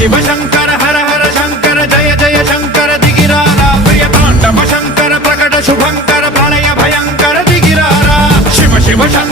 शिव शंकर हर हर शंकर जय जय शंकर दिगिरारा प्रिय तांडव शंकर प्रकट शुभंकर प्रलय भयंकर दिगिरारा शिव शिव शंकर